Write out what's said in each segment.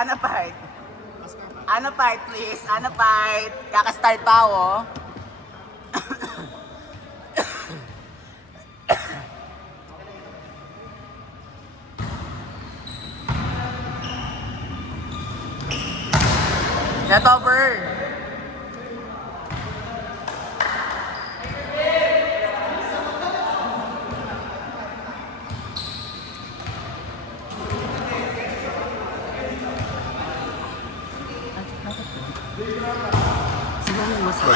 Ana fight. Ana fight, please. Ana fight. Kaka-start pa ako. Net over. Sino ang mas ba?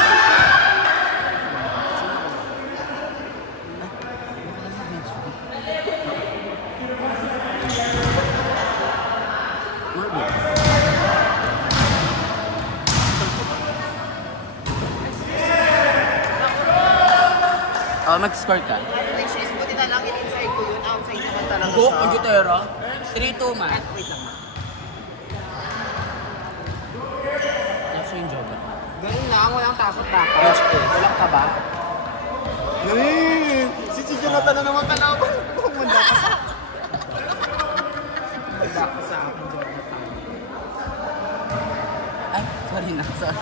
Oh, mag-score ka. Like, sis, buti na lang in-inside ko yun. Outside naman talaga Go, siya. Pagutero. 3-2 man. Wait lang. That's yung job. Ganun lang, walang takot dapat. Walang kaba. Si Jonathan na naman kalaban. Kumanda ka sa... Manda ko sa akin, Jonathan. Ay, sorry na. Sorry.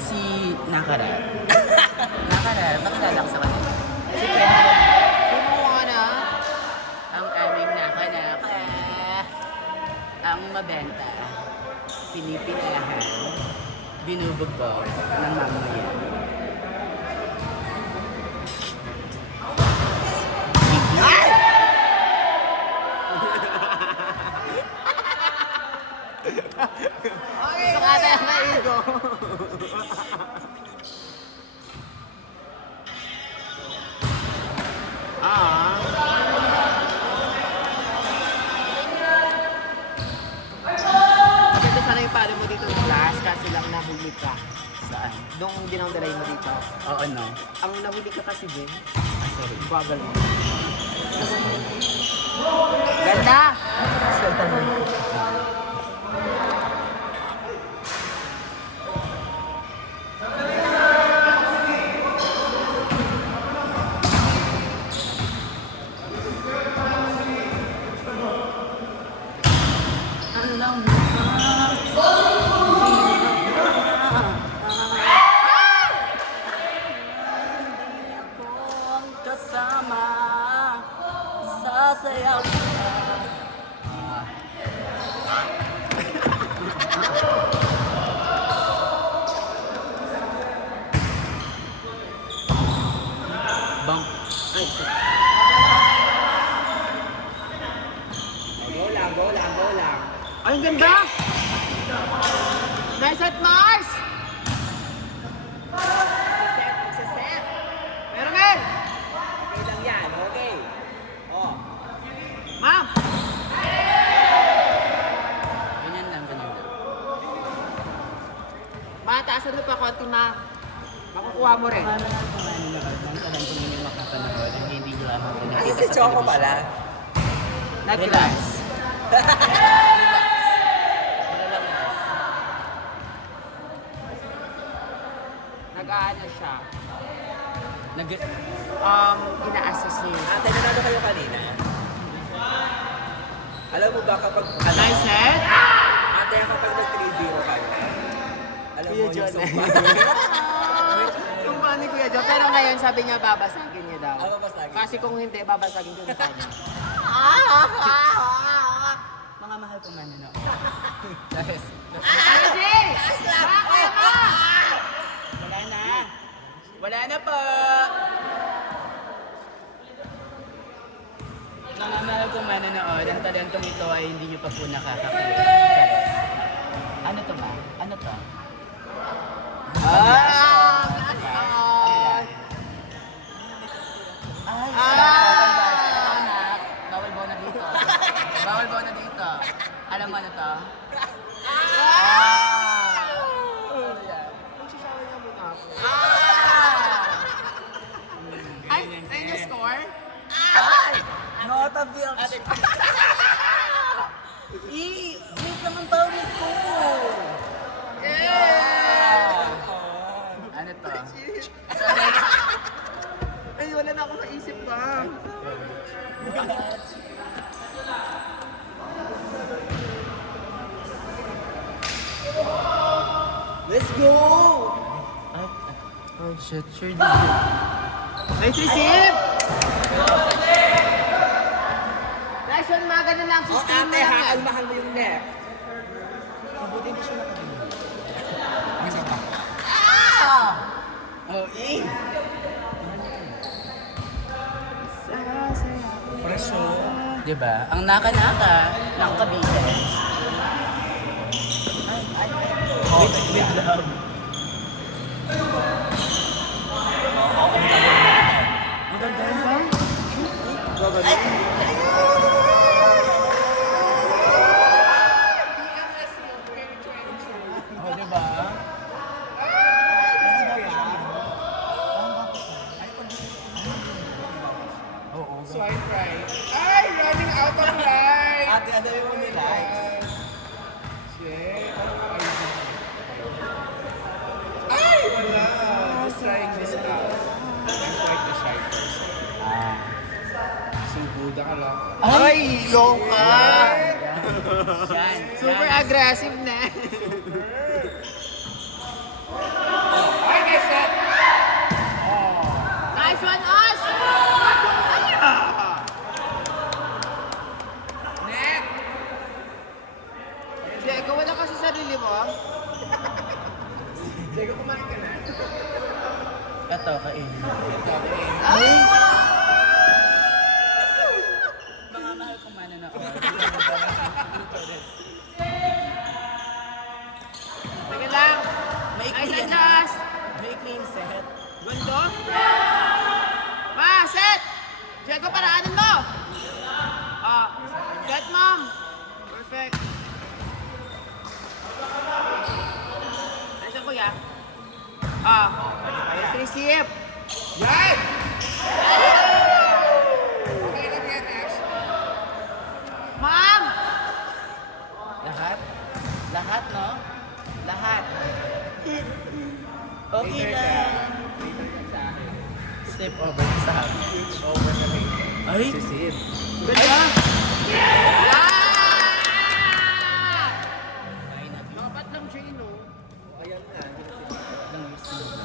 Si Nakara. Nakara, makilala ko sa kanila. Si Kendra. Kumuha na. Ang aming nakanaka. Ang mabenta. Pinipilahan. Binubugbog ng mamayan. Okay, sukata yung naigo. Maganda sana yung palo mo dito ng class, kasi lang nahuli ka. Saan? Nung dinang-dalay mo dito. Oo, no. Ang nahuli ka kasi din, Sorry. bagal mo. Ganda! Alam mo ba? Kung kasama sa sayaw bang Go lang. Ay, ang ganda! Nice at Mars! Set. Meron men! Okay lang yan, okay. Oh. Ma'am! ganyan lang. Mataasan mo pa konti ma. Makukuha mo rin. Paano na kumain na ng talento ninyo makapanood ang hindi nyo lamang Ay, nakikita si sa Choco television? pala. Nag-relax. Nag-aano siya. Ina-assess niya yun. Ate, nanalo kayo kanina. Alam mo ba kapag... Nice head! Ate, kapag nag-3-0 kayo. Alam mo yung John. sumpa. Yung mga ni Kuya John. Pero ngayon sabi niya babasagin niya daw. Ano babasagin? Kasi kung hindi, babasagin ko na niya. Mga mahal ko man, no? Guys, Ano, Jay? Bakit mo? wala na. Wala na po. Mga mahal ko manonood, ang talentong ito ay hindi nyo pa po nakakakita. Ano to ba? Ano to? Ah! Ay, Ah! anak. Bawal baw na dito. Bawal baw na dito. Alam mo ano to? Magsasawa niya muna ako. Ah! Ay, ayun yung score? Nakatabi ang... Wait lang ang bawal ko. Ano to? Ay, wala na akong maisip pa. go! Oh shit, sure did you. Nice receive! Nice one, mga ganun lang. Oh, Sustain mo ate lang ha, yan. almahan mo yung net. Mabuti na siya nakagawa. Isa pa. Oh, eh! Preso. Diba? Ang naka-naka ng Cavite. With love. Maganda yun ba? Oh, diba? Oo. Swipe right. Ay, running out of light! Ate, ano yung ni likes? Shit. Ay, wala. Just trying this out. I'm quite the shy person. So good ka lang. Ay, loka! Yan. Super yan. aggressive na. Ay, guys, that. Nice one, Ash! Net. Diego, wala ka sa sarili mo. Diego, kumain ka na. Ito, kainin. Ay! Mga mahal kong manonood. Teka lang. Maikli Nice yan. one, Josh! Maikli yung set. Gundo? Ma, set! Diego, paraanin mo! Set, mom! Perfect. Nice one, kuya. Nice receive. Yan! Okay lang yan, Ash. Ma'am! Lahat? Lahat, no? Lahat. Okay lang. Step over sa akin. Over na rin. Ay! Sisip. Ganda! Yeah! Ay, Dapat lang siya, no? Ayan na. lang gusto mo.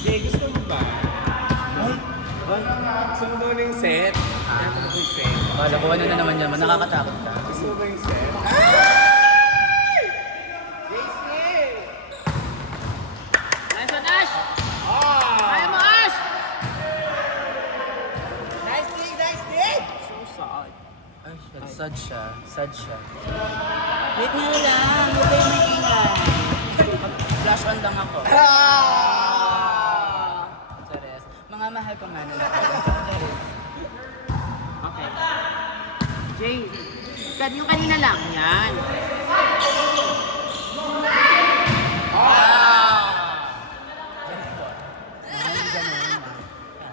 Jay, gusto mo ba? Ay! Gusto mo ba yung set? Gusto mo ba yung set? Akala ko ano na naman yan. Nakakatakot ka. Gusto mo ba yung set? Nice one, Ash! Ah! Kaya mo, Ash! Nice dig! So sad. Ay, sad siya. Sad siya. Wait nga lang. Huwag kayo maingay. Flash on lang ako. Chares. Mga mahal kong manonood. Chares. Okay. Jay, yung kanina lang. Yan.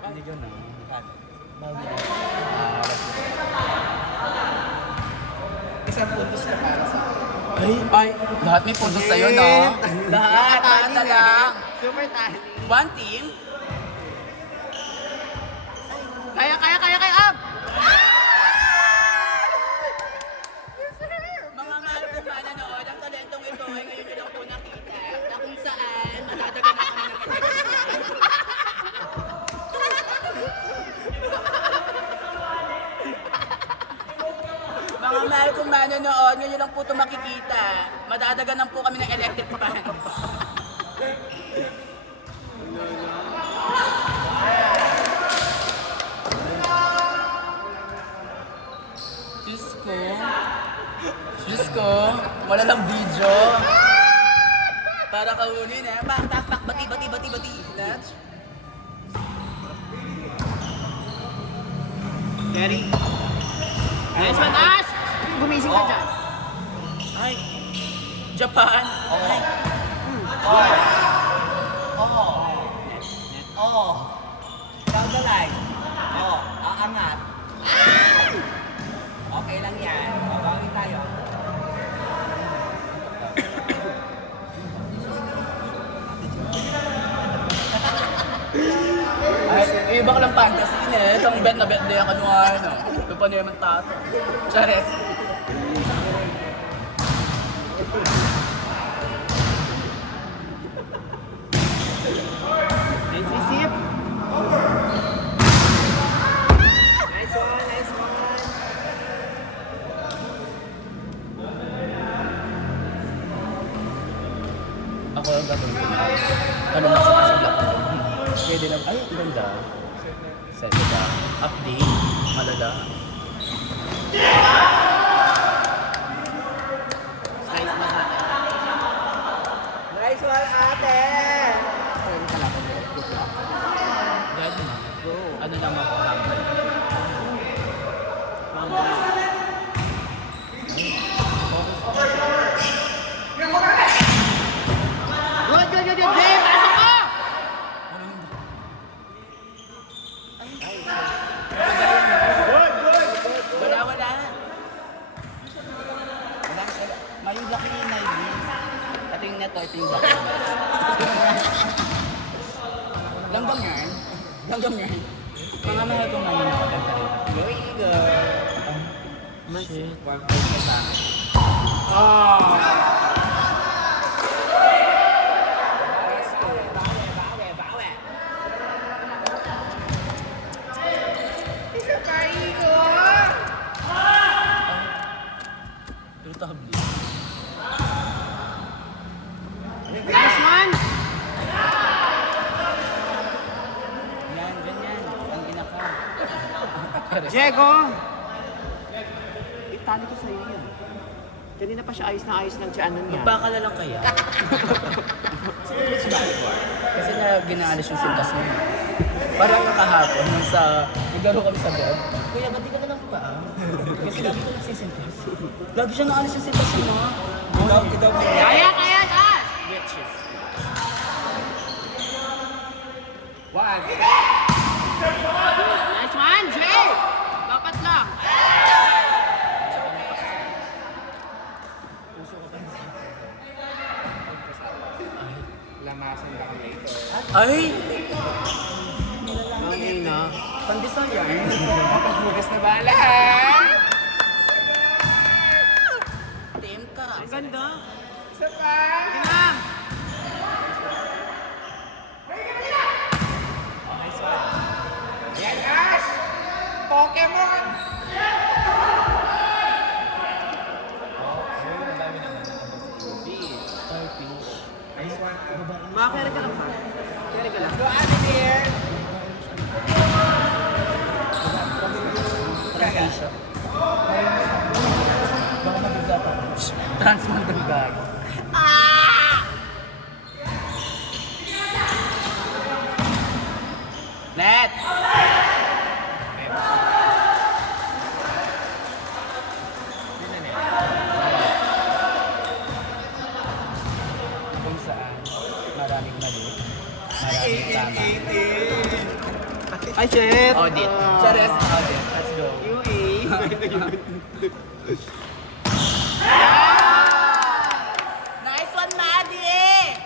Hindi ganun. Hindi ganun. Bago. Isang puntos na para sa akin. Ay! Lahat may puntos sa'yo, no? Lahat! Lahat na lang! Super tali. One team. Kaya, up! Mga mahal kong manonood, ang talentong ito ay ngayon nyo lang po nakita na kung saan matatagan na kami ng Mga mahal kong manonood, ngayon lang po ito makikita. Madadaganan po kami ng electric fan. Diyos ko. Diyos ko. Wala lang video. Para kahulin eh. Pak, tak, pak, bati. That's... Jerry. Nice one, Ash! Gumising ka dyan. Ay. Japan. Ay. Down the line. Aangat. Okay lang yan. Babawi tayo. Ay, iba ka lang fantasy na eh. Itong bet na bet na yan kanuhan. Ito pa na yung tato. Chares. ano na sa black. Pwede na, ay, ang ganda. Set ka. Update. Malala. Size na sa akin. Nice one, ate! Ayun ka lang. Good luck. Gado na. Go. Ano lang ako, humble. Good, good, good, good. Jay, pasok ka! Wala, wala. Wala, may laki yung naive. Ito yung neto, ito yung laki. Langgam yan. Langgam yan. Mga mahal kong ngayon ako. Go, Igo! Shit. One point ka sa akin. Isa pa, Igo! Irritable. Nice one! Yan, ganyan. Ang ina ka. Diego! Itali ko sa'yo yun. Kanina pa siya ayos na ayos ng tiyanan niya. Magpakala lang kaya. Kasi na ginaalis yung sintas mo. Parang kahapon, nung naglaro kami sa bed. Kuya, ba't di ka na lang pa? Kasi lagi ko nagsisintas. Lagi siya naalis yung sintas mo. Kaya, kaya, Ash! Bitches. One! Nice one, Jay! Dapat lang. Puso ko pa. Lamasan lang later. Ay! Ang ina. Pandesal yan. Kapaghugas na ba lahat? Team ka. Ang ganda. Isa pa! Sige na. Yan, Ash! Pokemon! Starfish. Nice one. Makakere ka lang ha. Kere ka lang. Go, ate dear! Asia. Baka mabigat ako. Transmander bag. Net! Kung saan maraming mali, maraming tama. Ay, shit! Audit. Chares, audit. Let's go. UE. Nice one, Maddie!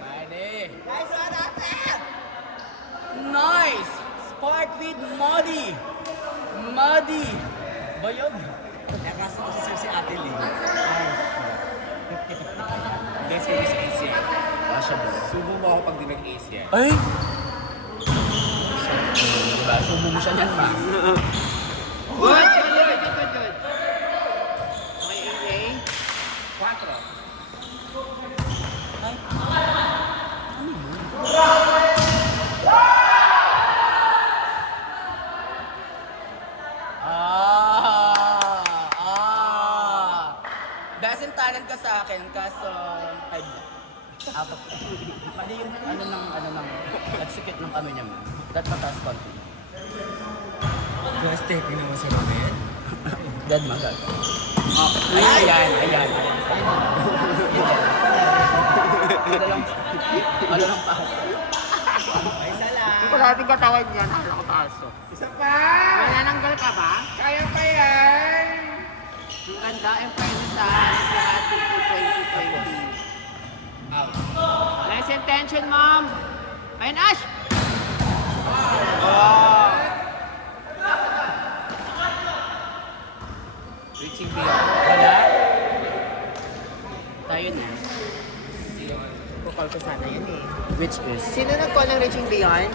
Maddie! Nice one, ate! Nice! Spark with Maddie! Maddie! Ba yun? Nakasa ko si Ate Lee. Hindi, service ace yan. Asya ba? Subo mo ako pag di nag-ace yan. Ay! Diba? Subo mo siya niyan, ma. Good, good, good, good, good, good. Okay, AJ. 4. Ay. Ano yun? Dasin talent ka sa akin, kaso ay apat. Mali yung ano ng execute ng ano niya mo. That mataas konti. Just taking naman sa Robin. Dead man, gag. Oh, ayan. Ano lang pa. Ay, salam. Kung wala natin katawan niya, nalo ko taso. Isa pa! Nanananggal ka ba? Kaya pa yan! Ang ganda, and fairness sa lahat ng 2020. Out. Nice intention, ma'am. Ayun, Ash! Reaching beyond. Wala. Tayo na. Kukal ko sana yun eh. Which is Sino nag-call ng Reaching Beyond?